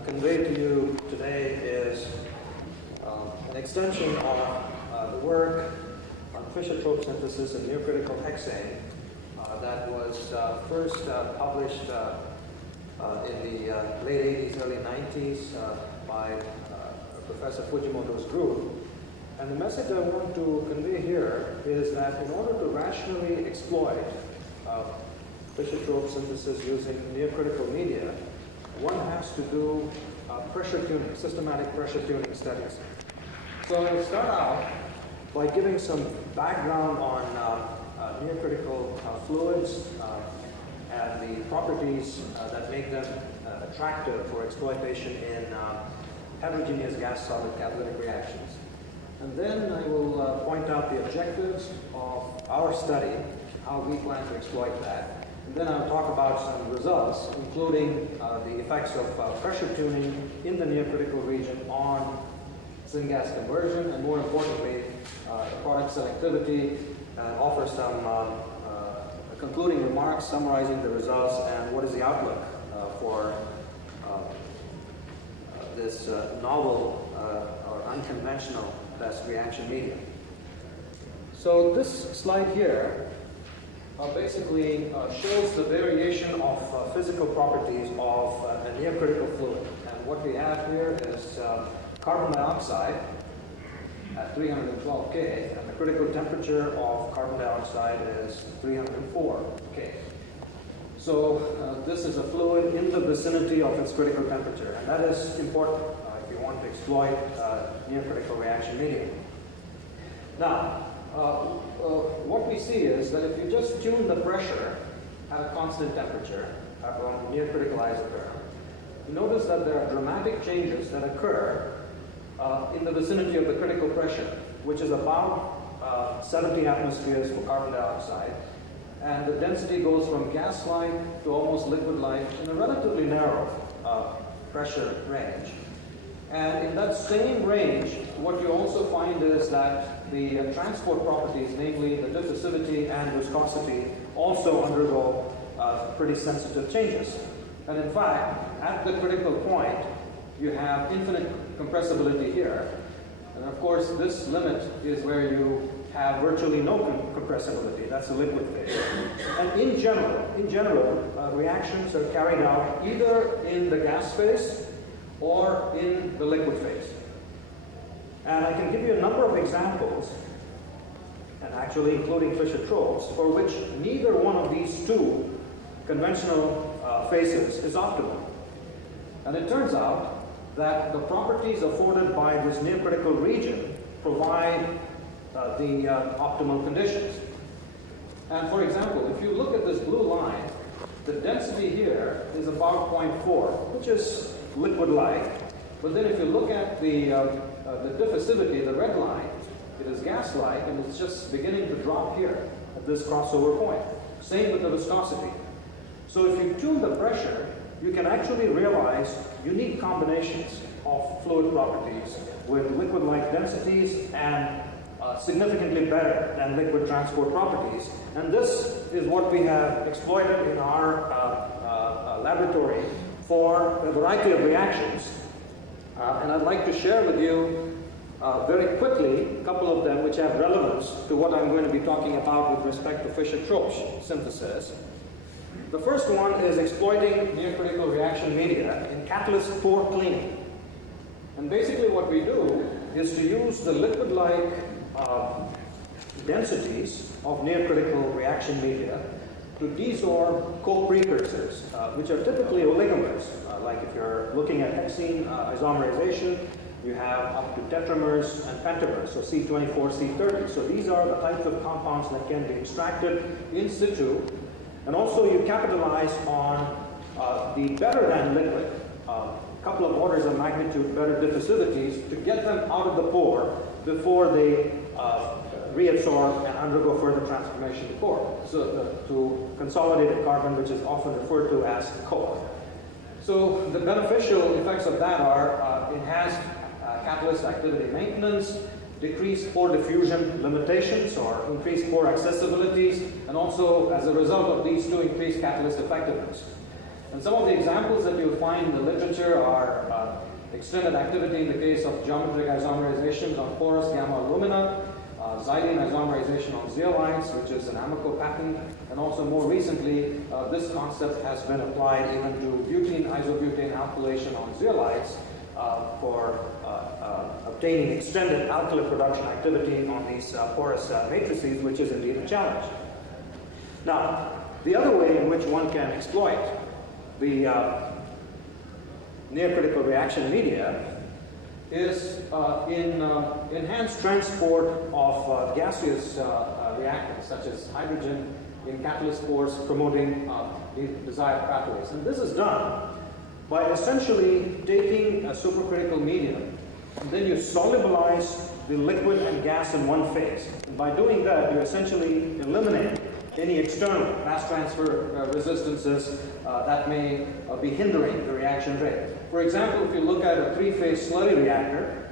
convey to you today is an extension of the work on Fischer-Tropsch synthesis and neocritical hexane that was first published in the late 80s, early 90s by Professor Fujimoto's group. And the message I want to convey here is that in order to rationally exploit Fischer-Tropsch synthesis using neocritical media, one has to do pressure tuning, systematic pressure tuning studies. So I'll start out by giving some background on neocritical fluids and the properties that make them attractive for exploitation in heterogeneous gas-solid catalytic reactions. And then I will point out the objectives of our study, how we plan to exploit that. And then I'll talk about some results, including the effects of pressure tuning in the neocritical region on syngas conversion, and more importantly, product selectivity, and offer some concluding remarks summarizing the results and what is the outlook for this novel or unconventional best reaction medium. So this slide here basically shows the variation of physical properties of a neocritical fluid. And what we have here is carbon dioxide at 312 K, and the critical temperature of carbon dioxide is 304 K. So this is a fluid in the vicinity of its critical temperature, and that is important if you want to exploit neocritical reaction medium. Now, what we see is that if you just tune the pressure at a constant temperature from neocritical isotherm, you notice that there are dramatic changes that occur in the vicinity of the critical pressure, which is about 70 atmospheres for carbon dioxide, and the density goes from gas-like to almost liquid-like in a relatively narrow pressure range. And in that same range, what you also find is that the transport properties, namely the diffusivity and viscosity, also undergo pretty sensitive changes. And in fact, at the critical point, you have infinite compressibility here. And of course, this limit is where you have virtually no compressibility. That's the liquid phase. And in general, reactions are carried out either in the gas phase or in the liquid phase. And I can give you a number of examples, and actually including Fischer-Tropsch, for which neither one of these two conventional phases is optimal. And it turns out that the properties afforded by this neocritical region provide the optimal conditions. And for example, if you look at this blue line, the density here is about 0.4, which is liquid-like. But then if you look at the diffusivity, the red line, it is gas-like, and it's just beginning to drop here at this crossover point. Same with the viscosity. So if you tune the pressure, you can actually realize unique combinations of fluid properties with liquid-like densities and significantly better than liquid transport properties. And this is what we have exploited in our laboratory for a variety of reactions. And I'd like to share with you very quickly a couple of them which have relevance to what I'm going to be talking about with respect to Fischer-Tropsch synthesis. The first one is exploiting neocritical reaction media in catalyst pore cleaning. And basically what we do is to use the liquid-like densities of neocritical reaction media to desorb co-precursors, which are typically oligomers. Like if you're looking at hexane isomerization, you have up to tetramers and pentamers, so C24, C30. So these are the types of compounds that can be extracted in situ. And also you capitalize on the better than liquid, couple of orders of magnitude better diffusivities to get them out of the pore before they reabsorb and undergo further transformation to pore. So to consolidated carbon, which is often referred to as coke. So the beneficial effects of that are enhanced catalyst activity maintenance, decreased pore diffusion limitations or increased pore accessibilities, and also as a result of these two, increased catalyst effectiveness. And some of the examples that you'll find in the literature are extended activity in the case of geometric isomerizations on porous gamma alumina, xylene isomerization on zeolites, which is an Amoco patent, and also more recently, this concept has been applied even to butene isobutane alkylation on zeolites for obtaining extended alkyl production activity on these porous matrices, which is indeed a challenge. Now, the other way in which one can exploit the near-critical reaction media is in enhanced transport of gaseous reactants, such as hydrogen in catalyst pores, promoting the desired pathways. And this is done by essentially taking a supercritical medium, and then you solubilize the liquid and gas in one phase. And by doing that, you essentially eliminate any external mass transfer resistances that may be hindering the reaction rate. For example, if you look at a three-phase slurry reactor,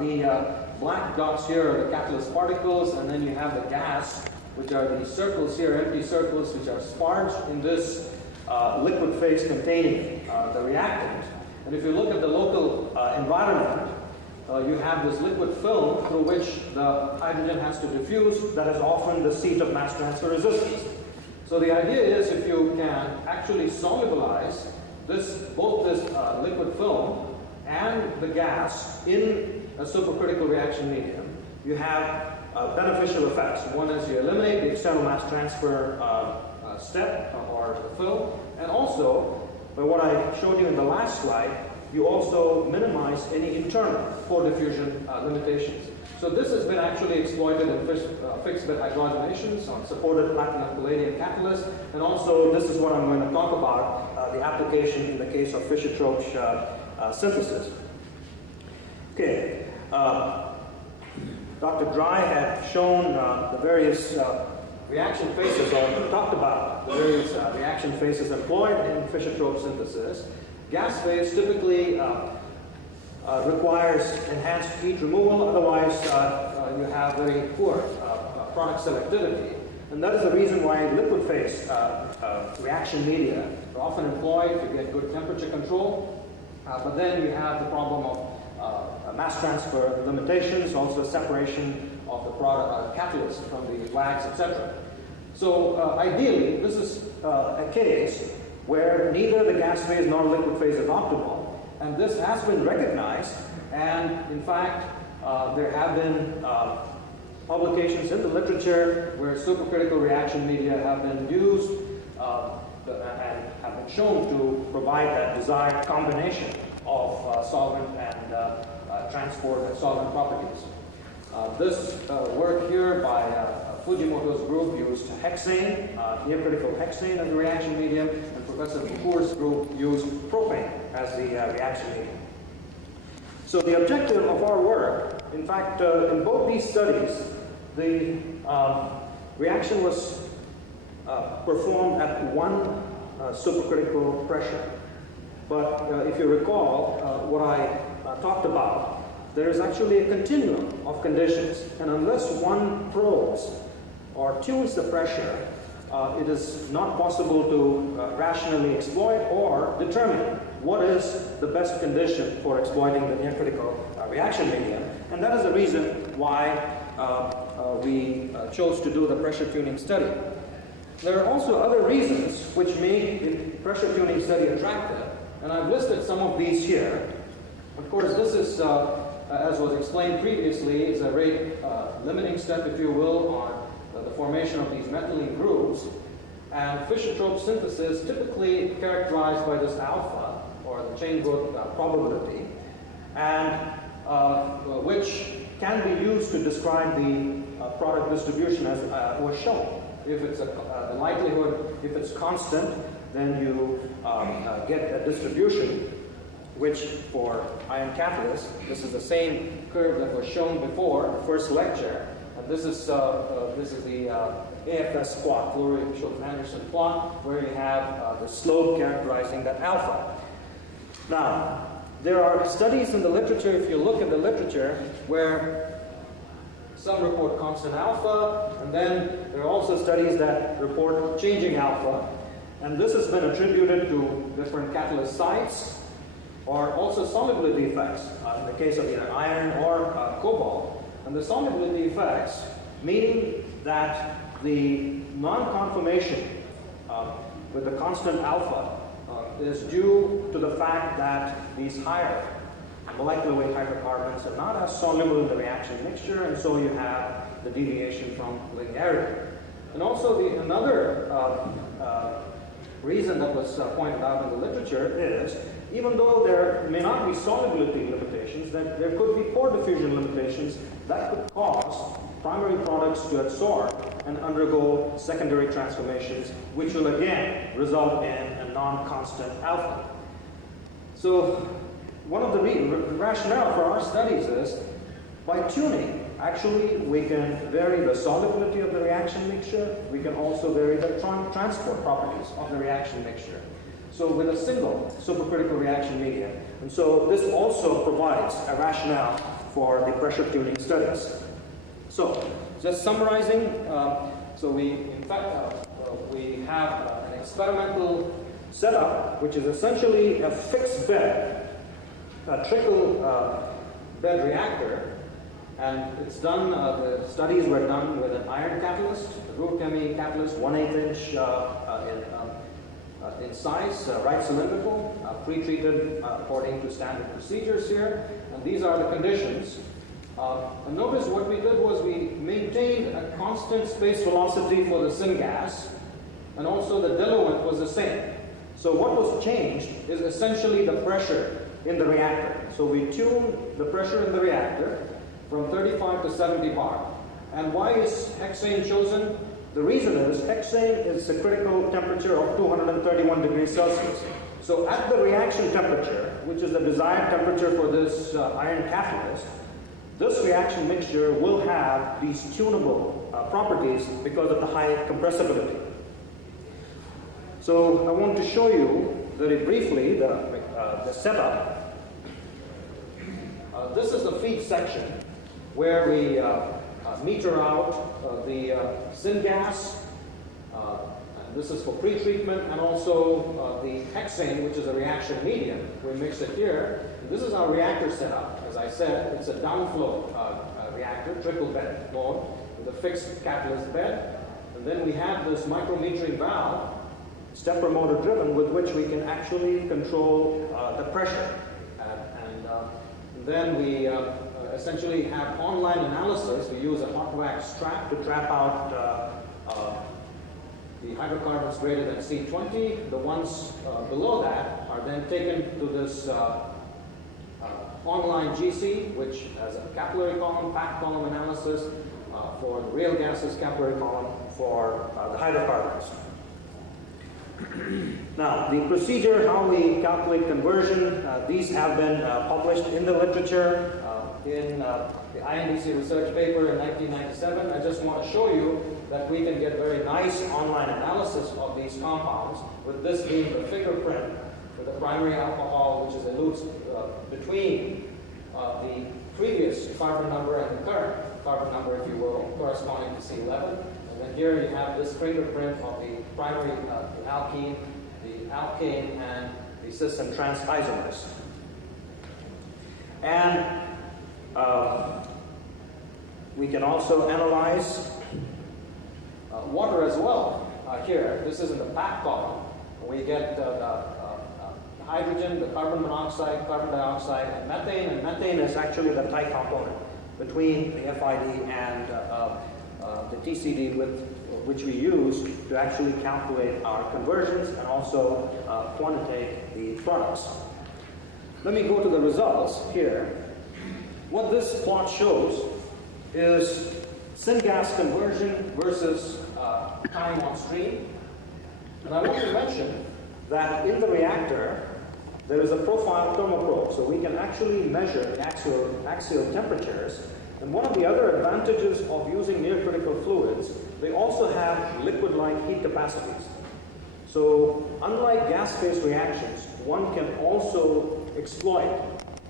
the black dots here are the catalyst particles, and then you have the gas, which are these circles here, empty circles, which are sparged in this liquid phase containing the reactant. And if you look at the local environment, you have this liquid film through which the hydrogen has to diffuse. That is often the seat of mass transfer resistance. So the idea is, if you can actually solubilize both this liquid film and the gas in a supercritical reaction medium, you have beneficial effects. One is you eliminate the external mass transfer step or film, and also, by what I showed you in the last slide, you also minimize any internal pore diffusion limitations. So this has been actually exploited in fixed bed hydrogenations on supported platinum palladium catalyst, and also this is what I'm going to talk about, the application in the case of Fischer-Tropsch synthesis. Okay, Dr. Dry had shown the various reaction phases, or talked about the various reaction phases employed in Fischer-Tropsch synthesis. Gas phase typically requires enhanced heat removal, otherwise you have very poor product selectivity. And that is the reason why liquid phase reaction media are often employed to get good temperature control. But then you have the problem of mass transfer limitations, also separation of the product catalyst from the wax, etc. So ideally, this is a case where neither the gas phase nor liquid phase is optimal. And this has been recognized, and in fact, there have been publications in the literature where supercritical reaction media have been used and have been shown to provide that desired combination of solvent and transport and solvent properties. This work here by Fujimoto's group used hexane, near-critical hexane as the reaction medium, and Professor Bukur's group used propane as the reaction medium. So the objective of our work, in fact, in both these studies, the reaction was performed at one supercritical pressure. But if you recall what I talked about, there is actually a continuum of conditions, and unless one probes or tunes the pressure, it is not possible to rationally exploit or determine what is the best condition for exploiting the near-critical reaction medium. And that is the reason why we chose to do the pressure tuning study. There are also other reasons which make the pressure tuning study attractive, and I've listed some of these here. Of course, this is, as was explained previously, is a rate limiting step, if you will, on the formation of these methylene groups. And Fischer-Tropsch synthesis typically characterized by this alpha, or the chain growth probability, and which can be used to describe the product distribution as was shown. If it's the likelihood, if it's constant, then you get a distribution, which for ion catalyst, this is the same curve that was shown before in the first lecture. And this is the AFS plot, Flory-Schultz-Anderson plot, where you have the slope characterizing that alpha. Now, there are studies in the literature, if you look at the literature, where some report constant alpha, and then there are also studies that report changing alpha. And this has been attributed to different catalyst sites or also solubility effects in the case of either iron or cobalt. And the solubility effects meaning that the non-conformation with the constant alpha is due to the fact that these higher molecular weight hydrocarbons are not as soluble in the reaction mixture, and so you have the deviation from linearity. And also another reason that was pointed out in the literature is, even though there may not be solubility limitations, that there could be pore diffusion limitations that could cause primary products to adsorb and undergo secondary transformations, which will again result in a non-constant alpha. So one of the rationale for our studies is, by tuning, actually we can vary the solubility of the reaction mixture, we can also vary the transport properties of the reaction mixture. So with a single supercritical reaction medium. And so this also provides a rationale for the pressure tuning studies. So just summarizing, so we have an experimental setup which is essentially a fixed bed, a trickle bed reactor, and it's done, the studies were done with an iron catalyst, a root chemi catalyst, 1/8 inch in size, right cylindrical, pre-treated according to standard procedures here, and these are the conditions. And notice what we did was we maintained a constant space velocity for the syngas, and also the diluent was the same. So what was changed is essentially the pressure in the reactor. So we tuned the pressure in the reactor from 35 to 70 bar. And why is hexane chosen? The reason is hexane is a critical temperature of 231 degrees Celsius. So at the reaction temperature, which is the desired temperature for this iron catalyst, this reaction mixture will have these tunable properties because of the high compressibility. So I want to show you very briefly the setup. This is the feed section where we meter out the syngas. This is for pretreatment, and also the hexane, which is a reaction medium. We mix it here. This is our reactor setup. As I said, it's a downflow reactor, trickle bed mode, with a fixed catalyst bed. And then we have this micrometering valve, stepper motor driven, with which we can actually control the pressure. And then we essentially have online analysis. We use a hot wax trap to trap out the hydrocarbons greater than C20. The ones below that are then taken to this online GC, which has a capillary column, packed column analysis for the real gases, capillary column for the hydrocarbons. Now, the procedure, how we calculate conversion, these have been published in the literature in the INDC research paper in 1997. I just want to show you that we can get very nice online analysis of these compounds, with this being the fingerprint for the primary alcohol, which is a loop between the previous carbon number and the current carbon number, if you will, corresponding to C11. And then here you have this fingerprint of the primary the alkene, the alkane, and the cis and trans isomers. And we can also analyze water as well. Here, this is in the packed column. We get the hydrogen, the carbon monoxide, carbon dioxide, and methane. And methane is actually the tight component between the FID and the TCD, which we use to actually calculate our conversions and also quantitate the products. Let me go to the results here. What this plot shows is syngas conversion versus time on stream. And I want to mention that in the reactor, there is a profile thermoprobe, so we can actually measure the axial temperatures. And one of the other advantages of using near critical fluids, they also have liquid-like heat capacities. So unlike gas-phase reactions, one can also exploit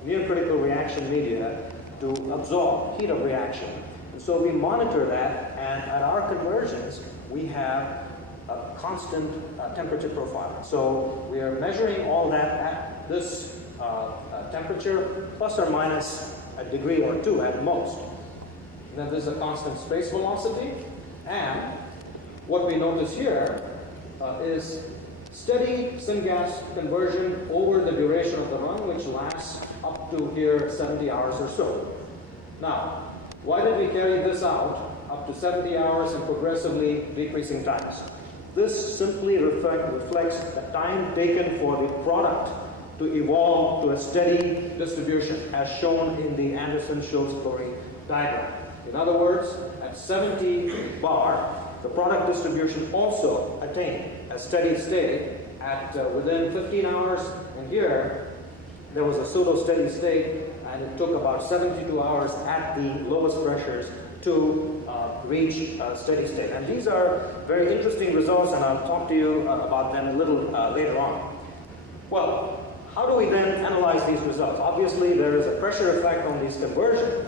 near critical reaction media to absorb heat of reaction. And so we monitor that, and at our conversions, we have constant temperature profile. So we are measuring all that at this temperature, plus or minus a degree or two at most. Then there's a constant space velocity, and what we notice here is steady syngas conversion over the duration of the run, which lasts up to here 70 hours or so. Now, why did we carry this out up to 70 hours and progressively decreasing times? This simply reflects the time taken for the product to evolve to a steady distribution, as shown in the Anderson-Schultz-Flory diagram. In other words, at 70 bar, the product distribution also attained a steady state at within 15 hours, and here there was a pseudo-steady state, and it took about 72 hours at the lowest pressures to reach a steady state. And these are very interesting results, and I'll talk to you about them a little later on. Well, how do we then analyze these results? Obviously, there is a pressure effect on these conversions,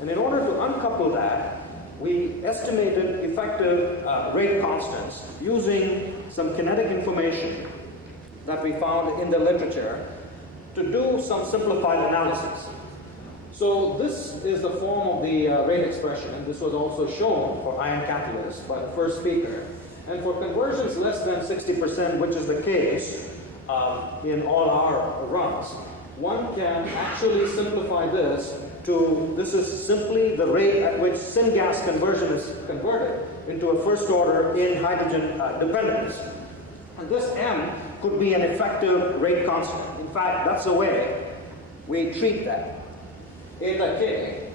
and in order to uncouple that, we estimated effective rate constants using some kinetic information that we found in the literature to do some simplified analysis. So this is the form of the rate expression, and this was also shown for ion catalysts by the first speaker. And for conversions less than 60%, which is the case in all our runs, one can actually simplify this to, this is simply the rate at which syngas conversion is converted into a first order in hydrogen dependence. And this M could be an effective rate constant. In fact, that's the way we treat that. Eta K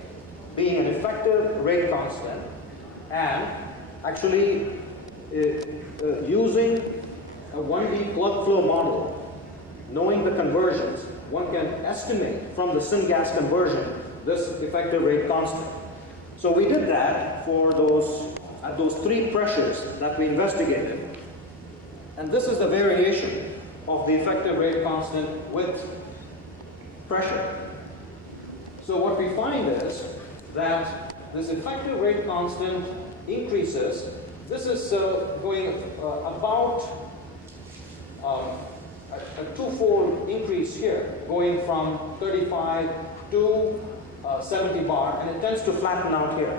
being an effective rate constant, and actually using a 1D plug flow model, knowing the conversions, one can estimate from the syngas conversion this effective rate constant. So we did that for those three pressures that we investigated. And this is the variation of the effective rate constant with pressure. So what we find is that this effective rate constant increases. This is going about a twofold increase here, going from 35 to 70 bar, and it tends to flatten out here.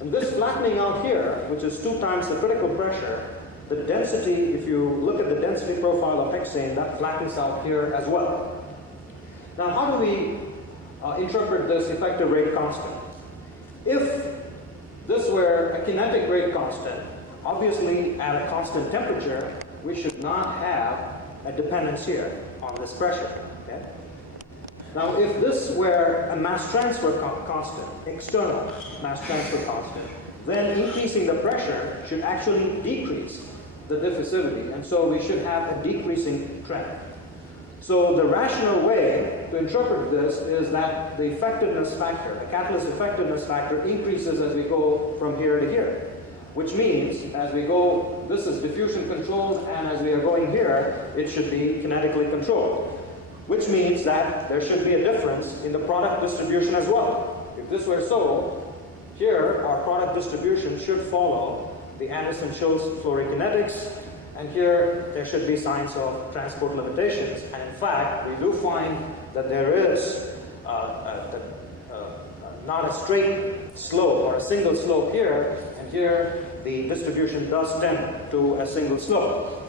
And this flattening out here, which is 2 times the critical pressure, the density, if you look at the density profile of hexane, that flattens out here as well. Now, how do we interpret this effective rate constant? If this were a kinetic rate constant, obviously at a constant temperature, we should not have a dependence here on this pressure. Okay? Now, if this were a mass transfer constant, external mass transfer constant, then increasing the pressure should actually decrease the diffusivity, and so we should have a decreasing trend. So the rational way to interpret this is that the effectiveness factor, the catalyst effectiveness factor, increases as we go from here to here, which means as we go, this is diffusion controlled, and as we are going here, it should be kinetically controlled, which means that there should be a difference in the product distribution as well. If this were so, here our product distribution should follow the Anderson-Schultz-Flory kinetics, and here there should be signs of transport limitations. And in fact, we do find that there is not a straight slope or a single slope here, and here the distribution does tend to a single slope.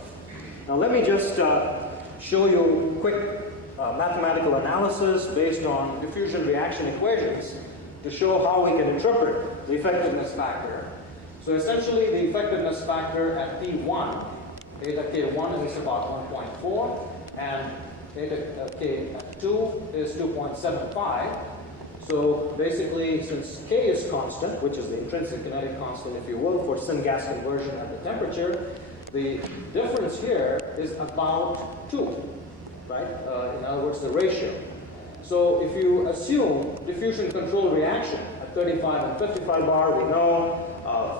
Now let me just show you quick mathematical analysis based on diffusion reaction equations to show how we can interpret the effectiveness factor. So essentially the effectiveness factor at P1, eta K1 is about 1.4, and eta K2 is 2.75. So basically, since K is constant, which is the intrinsic kinetic constant, if you will, for syngas conversion at the temperature, the difference here is about 2, right? In other words, the ratio. So if you assume diffusion control reaction at 35 and 55 bar, we know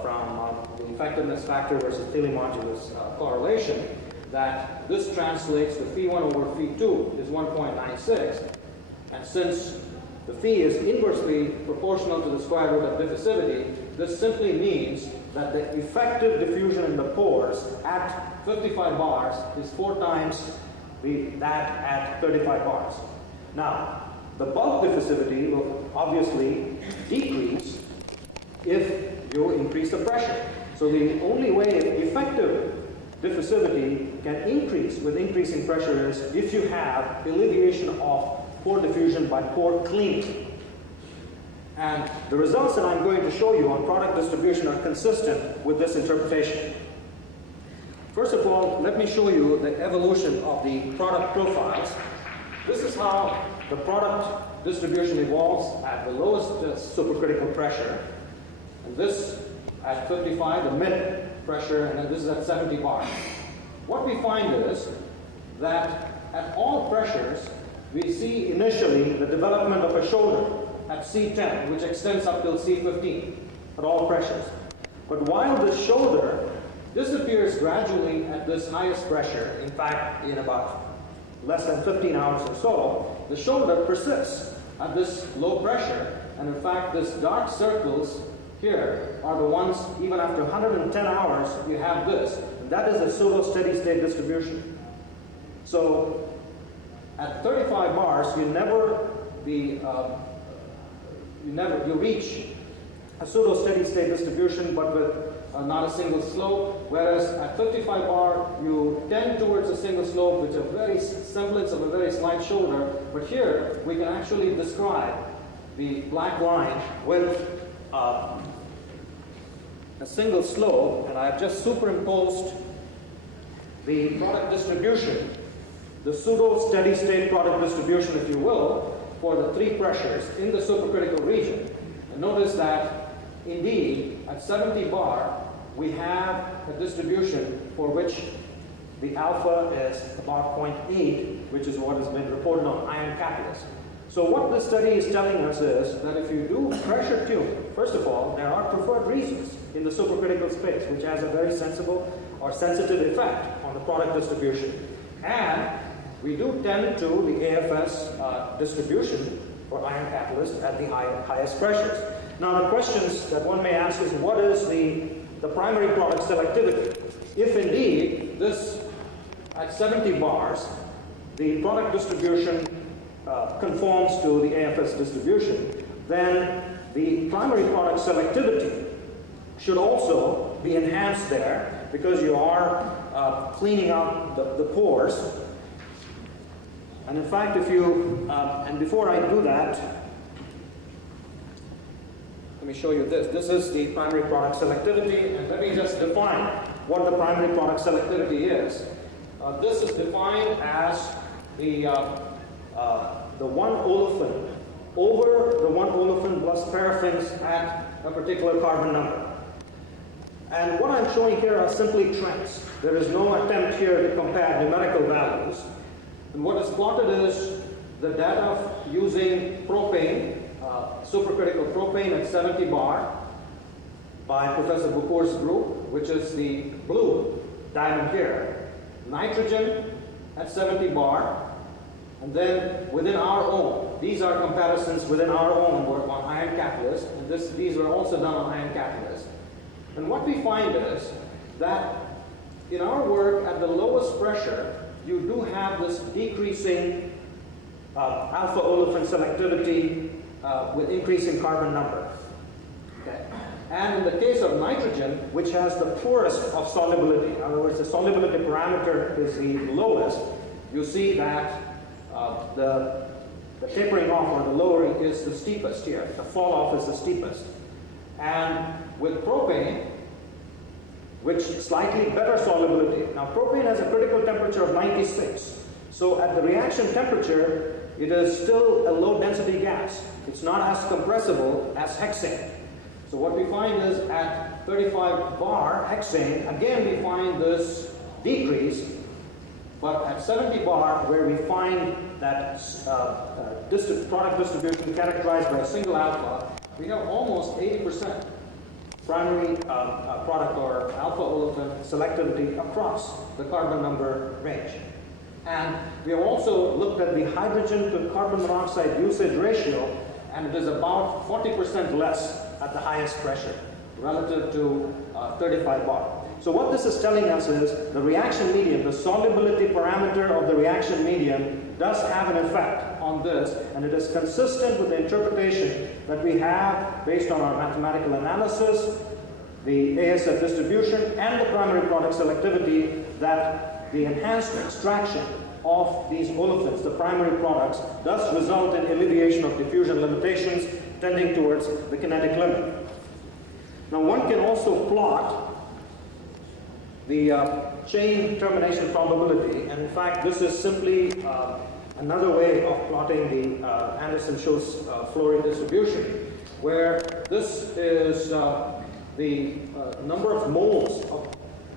from the effectiveness factor versus telemodulus correlation that this translates to phi1 over phi2 is 1.96, and since the phi is inversely proportional to the square root of diffusivity, this simply means that the effective diffusion in the pores at 55 bars is 4 times that at 35 bars. Now, the bulk diffusivity will obviously decrease if you increase the pressure. So the only way effective diffusivity can increase with increasing pressure is if you have alleviation of pore diffusion by pore cleaning. And the results that I'm going to show you on product distribution are consistent with this interpretation. First of all, let me show you the evolution of the product profiles. This is how the product distribution evolves at the lowest supercritical pressure. And this at 55, the mid pressure, and then this is at 70 bar. What we find is that at all pressures, we see initially the development of a shoulder at C10, which extends up till C15 at all pressures. But while the shoulder disappears gradually at this highest pressure, in fact, in about less than 15 hours or so, the shoulder persists at this low pressure, and in fact, these dark circles here are the ones, even after 110 hours, you have this. And that is a pseudo-steady state distribution. So, at 35 bars, you reach a pseudo-steady state distribution, but with not a single slope, whereas at 55 bar, you tend towards a single slope with a very semblance of a very slight shoulder, but here we can actually describe the black line with a single slope, and I've just superimposed the product distribution, the pseudo-steady state product distribution, if you will, for the 3 pressures in the supercritical region. And notice that, indeed, at 70 bar, we have a distribution for which the alpha is about 0.8, which is what has been reported on ion catalyst. So what this study is telling us is that if you do pressure tuning, first of all, there are preferred regions in the supercritical space, which has a very sensible or sensitive effect on the product distribution. And we do tend to the AFS distribution for ion catalyst at the highest pressures. Now the questions that one may ask is, what is the primary product selectivity? If indeed this, at 70 bars, the product distribution conforms to the AFS distribution, then the primary product selectivity should also be enhanced there, because you are cleaning out the pores. And in fact, if you, and before I do that, let me show you this. This is the primary product selectivity, and let me just define what the primary product selectivity is. This is defined as the 1 olefin over the 1 olefin plus paraffins at a particular carbon number. And what I'm showing here are simply trends. There is no attempt here to compare numerical values. And what is plotted is the data using propane, supercritical propane at 70 bar by Professor Bukur's group, which is the blue diamond here. Nitrogen at 70 bar, and then within our own. These are comparisons within our own work on ion catalyst, and these were also done on ion catalyst. And what we find is that in our work at the lowest pressure, you do have this decreasing alpha olefin selectivity with increasing carbon number. Okay. And in the case of nitrogen, which has the poorest of solubility, in other words, the solubility parameter is the lowest, you see that the tapering off or the lowering is the steepest here. The fall off is the steepest. And with propane, which slightly better solubility. Now propane has a critical temperature of 96. So at the reaction temperature, it is still a low density gas. It's not as compressible as hexane. So what we find is at 35 bar hexane, again we find this decrease, but at 70 bar, where we find that product distribution characterized by a single alpha, we have almost 80% primary product or alpha olefin selectivity across the carbon number range. And we have also looked at the hydrogen to carbon monoxide usage ratio, and it is about 40% less at the highest pressure. relative to 35 bar. So what this is telling us is the reaction medium, the solubility parameter of the reaction medium does have an effect on this, and it is consistent with the interpretation that we have based on our mathematical analysis, the ASF distribution, and the primary product selectivity, that the enhanced extraction of these olefins, the primary products, does result in alleviation of diffusion limitations tending towards the kinetic limit. Now one can also plot the chain termination probability, and in fact this is simply another way of plotting the Anderson-Schulz flow rate distribution, where this is the number of moles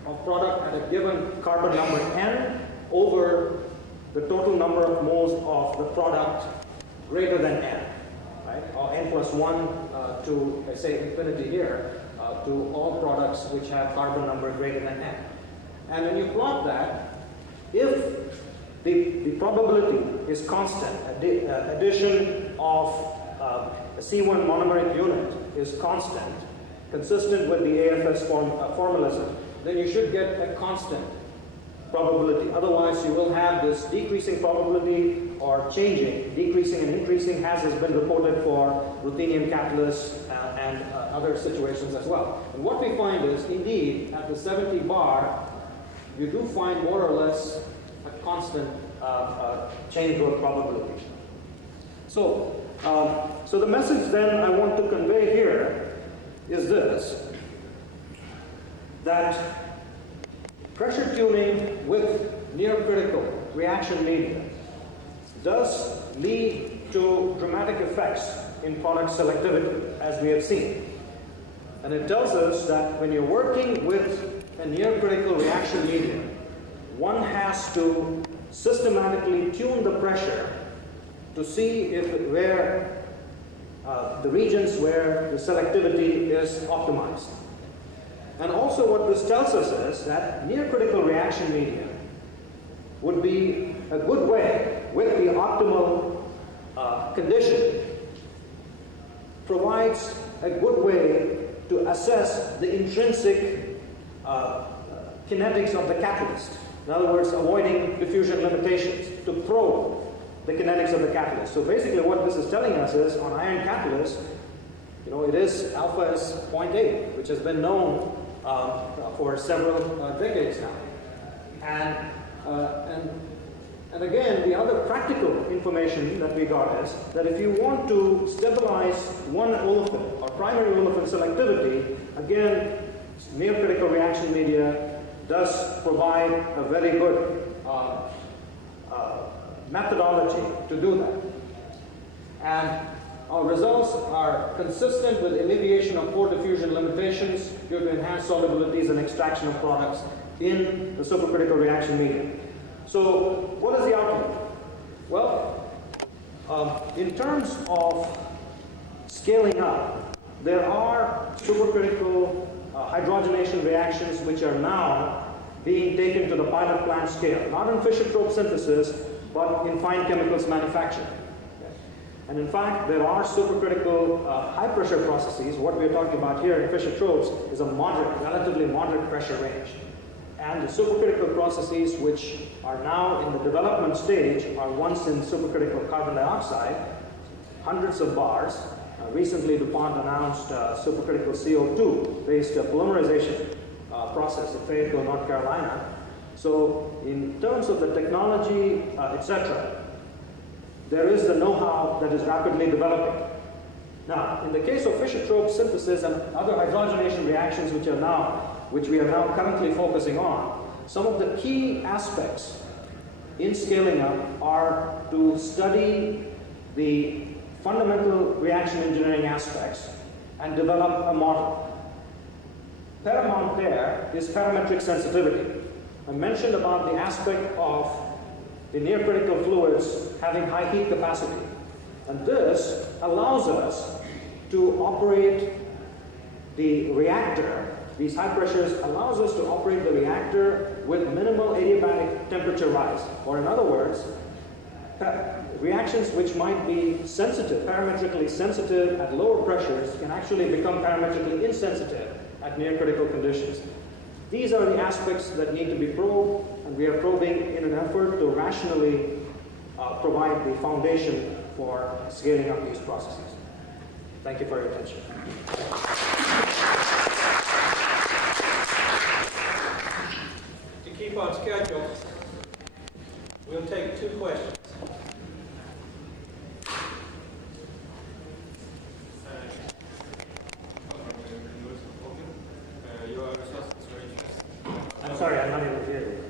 of product at a given carbon number n over the total number of moles of the product greater than n, right? Or n plus 1 to, say, infinity here, to all products which have carbon number greater than n. And when you plot that, if the probability is constant, addition of a C1 monomeric unit is constant, consistent with the AFS formalism, then you should get a constant probability. Otherwise, you will have this decreasing probability or changing, decreasing and increasing, as has been reported for ruthenium catalysts and other situations as well. And what we find is, indeed, at the 70 bar, you do find more or less a constant chain growth probability. So, so the message then I want to convey here is this, that pressure tuning with near critical reaction media does lead to dramatic effects in product selectivity, as we have seen. And it tells us that when you're working with a near critical reaction medium, one has to systematically tune the pressure to see if where the regions where the selectivity is optimized. And also what this tells us is that near critical reaction medium would be a good way, with the optimal condition, provides a good way to assess the intrinsic kinetics of the catalyst. In other words, avoiding diffusion limitations, to probe the kinetics of the catalyst. So basically what this is telling us is, on iron catalyst, you know, it is alpha is 0.8, which has been known for several decades now. And again, the other practical information that we got is that if you want to stabilize one olefin or primary olefin selectivity, again, near critical reaction media does provide a very good methodology to do that. And our results are consistent with alleviation of pore diffusion limitations due to enhanced solubilities and extraction of products in the supercritical reaction medium. So what is the outlook? Well, in terms of scaling up, there are supercritical hydrogenation reactions which are now being taken to the pilot plant scale, not in Fischer-Tropsch synthesis, but in fine chemicals manufacturing. And in fact, there are supercritical high-pressure processes. What we are talking about here in Fischer-Tropsch is a moderate, relatively moderate pressure range. And the supercritical processes which are now in the development stage are ones in supercritical carbon dioxide, hundreds of bars. Recently, DuPont announced supercritical CO2-based polymerization process in Fayetteville, North Carolina. So in terms of the technology, etc., there is the know-how that is rapidly developing. Now, in the case of Fischer-Tropsch synthesis and other hydrogenation reactions which we are now currently focusing on, some of the key aspects in scaling up are to study the fundamental reaction engineering aspects and develop a model. Paramount there is parametric sensitivity. I mentioned about the aspect of the near critical fluids having high heat capacity. And this allows us to operate the reactor. These high pressures allows us to operate the reactor with minimal adiabatic temperature rise. Or in other words, reactions which might be sensitive, parametrically sensitive at lower pressures, can actually become parametrically insensitive at near critical conditions. These are the aspects that need to be probed, and we are probing in an effort to rationally provide the foundation for scaling up these processes. Thank you for your attention. To keep on schedule, we'll take 2 questions. I'm sorry, I'm not able to hear you.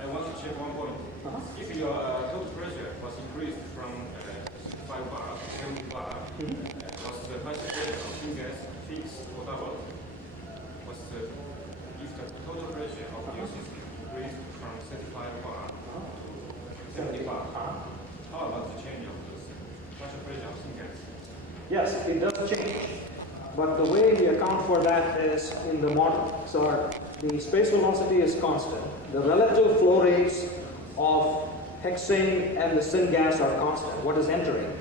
I want to check one point. If your total pressure was increased from 65 bar to 70 bar, was the partial pressure of syngas fixed or doubled? If the total pressure of your system increased from 35 bar to 70 bar, how about the change of the partial pressure of syngas? Yes, it does change. But the way we account for that is in the model. So the space velocity is constant. The relative flow rates of hexane and the syngas are constant, what is entering.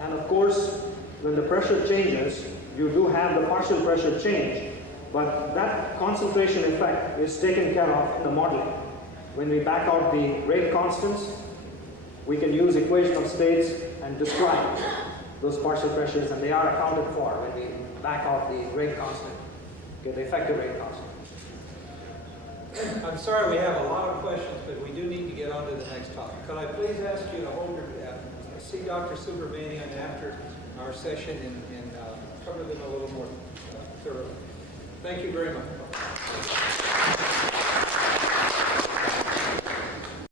And of course, when the pressure changes, you do have the partial pressure change, but that concentration effect is taken care of in the modeling. When we back out the rate constants, we can use equation of states and describe those partial pressures, and they are accounted for when we back out the rate constant, okay, the effective rate constant. I'm sorry we have a lot of questions, but we do need to get on to the next topic. Could I please ask you to hold your, see Dr. Subramaniam after our session and cover them a little more thoroughly. Thank you very much.